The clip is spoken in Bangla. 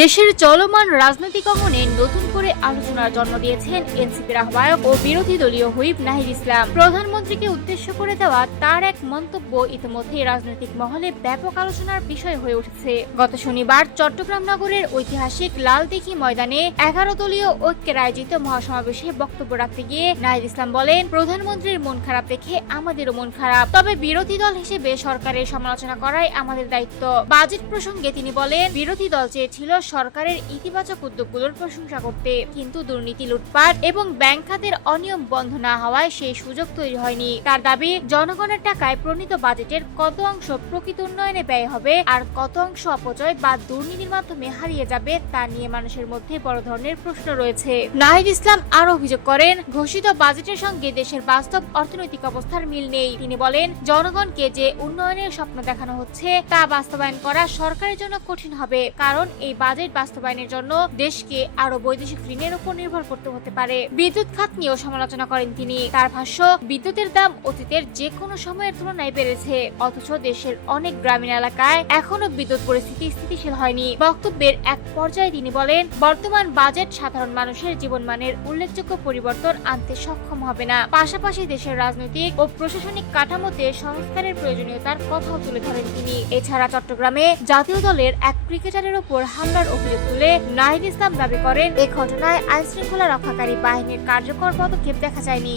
দেশের চলমান রাজনৈতিক অঙ্গনে নতুন করে আলোচনার জন্ম দিয়েছেন এনসিপির আহ্বায়ক ও বিরোধী দলীয় হুইপ নাহিদ ইসলাম। প্রধানমন্ত্রীকে উদ্দেশ্য করে দেওয়া তার এক মন্তব্য ইতিমধ্যেই রাজনৈতিক মহলে ব্যাপক আলোচনার বিষয় হয়ে উঠেছে। গত শনিবার চট্টগ্রাম নগরের ঐতিহাসিক লালদিঘি ময়দানে 11 দলীয় ঐক্যের আয়োজিত মহাসমাবেশে বক্তব্য রাখতে গিয়ে নাহিদ ইসলাম বলেন, প্রধানমন্ত্রীর মন খারাপ দেখে আমাদেরও মন খারাপ, তবে বিরোধী দল হিসেবে সরকারের সমালোচনা করাই আমাদের দায়িত্ব। বাজেট প্রসঙ্গে তিনি বলেন, বিরোধী দল চেয়েছিল সরকারের ইতিবাচক উদ্যোগগুলোর প্রশংসা করতে, কিন্তু দুর্নীতি, লুটপাট এবং ব্যাংক খাতের অনিয়ম বন্ধ না হওয়ায় সেই সুযোগ তৈরি হয়নি। তার দাবি, জনগণের টাকায় প্রণীত বাজেটের কত অংশ প্রকৃত উন্নয়নে ব্যয় হবে আর কত অংশ অপচয় বা দুর্নীতির মাধ্যমে হারিয়ে যাবে তা নিয়ে মানুষের মধ্যে বড় ধরনের প্রশ্ন রয়েছে। নাহিদ ইসলাম আরো অভিযোগ করেন, ঘোষিত বাজেটের সঙ্গে দেশের বাস্তব অর্থনৈতিক অবস্থার মিল নেই। তিনি বলেন, জনগণকে যে উন্নয়নের স্বপ্ন দেখানো হচ্ছে তা বাস্তবায়ন করা সরকারের জন্য কঠিন হবে, কারণ এই বাজেট বাস্তবায়নের জন্য দেশকে আরো বৈদেশিক ঋণের উপর নির্ভর করতে হতে পারে। বিদ্যুৎ খাত নিয়েও সমালোচনা করেন তিনি। তার ভাষ্য, বিদ্যুতের দাম অতীতের যে কোনো সময়ের তুলনায় বেড়েছে, অথচ দেশের অনেক গ্রামীণ এলাকায় এখনো বিদ্যুৎ পরিস্থিতি স্থিতিশীল হয়নি। বক্তব্যের এক পর্যায়ে তিনি বলেন, বর্তমান বাজেট সাধারণ মানুষের জীবনমানের উল্লেখযোগ্য পরিবর্তন আনতে সক্ষম হবে না। পাশাপাশি দেশের রাজনৈতিক ও প্রশাসনিক কাঠামোতে সংস্কারের প্রয়োজনীয়তার কথাও তুলে ধরেন তিনি। এছাড়া চট্টগ্রামে জাতীয় দলের এক ক্রিকেটারের উপর হামলার অভিযোগ তুলে নাহিদ ইসলাম দাবি করেন, এ ঘটনায় আইনশৃঙ্খলা রক্ষাকারী বাহিনীর কার্যকর পদক্ষেপ দেখা যায়নি।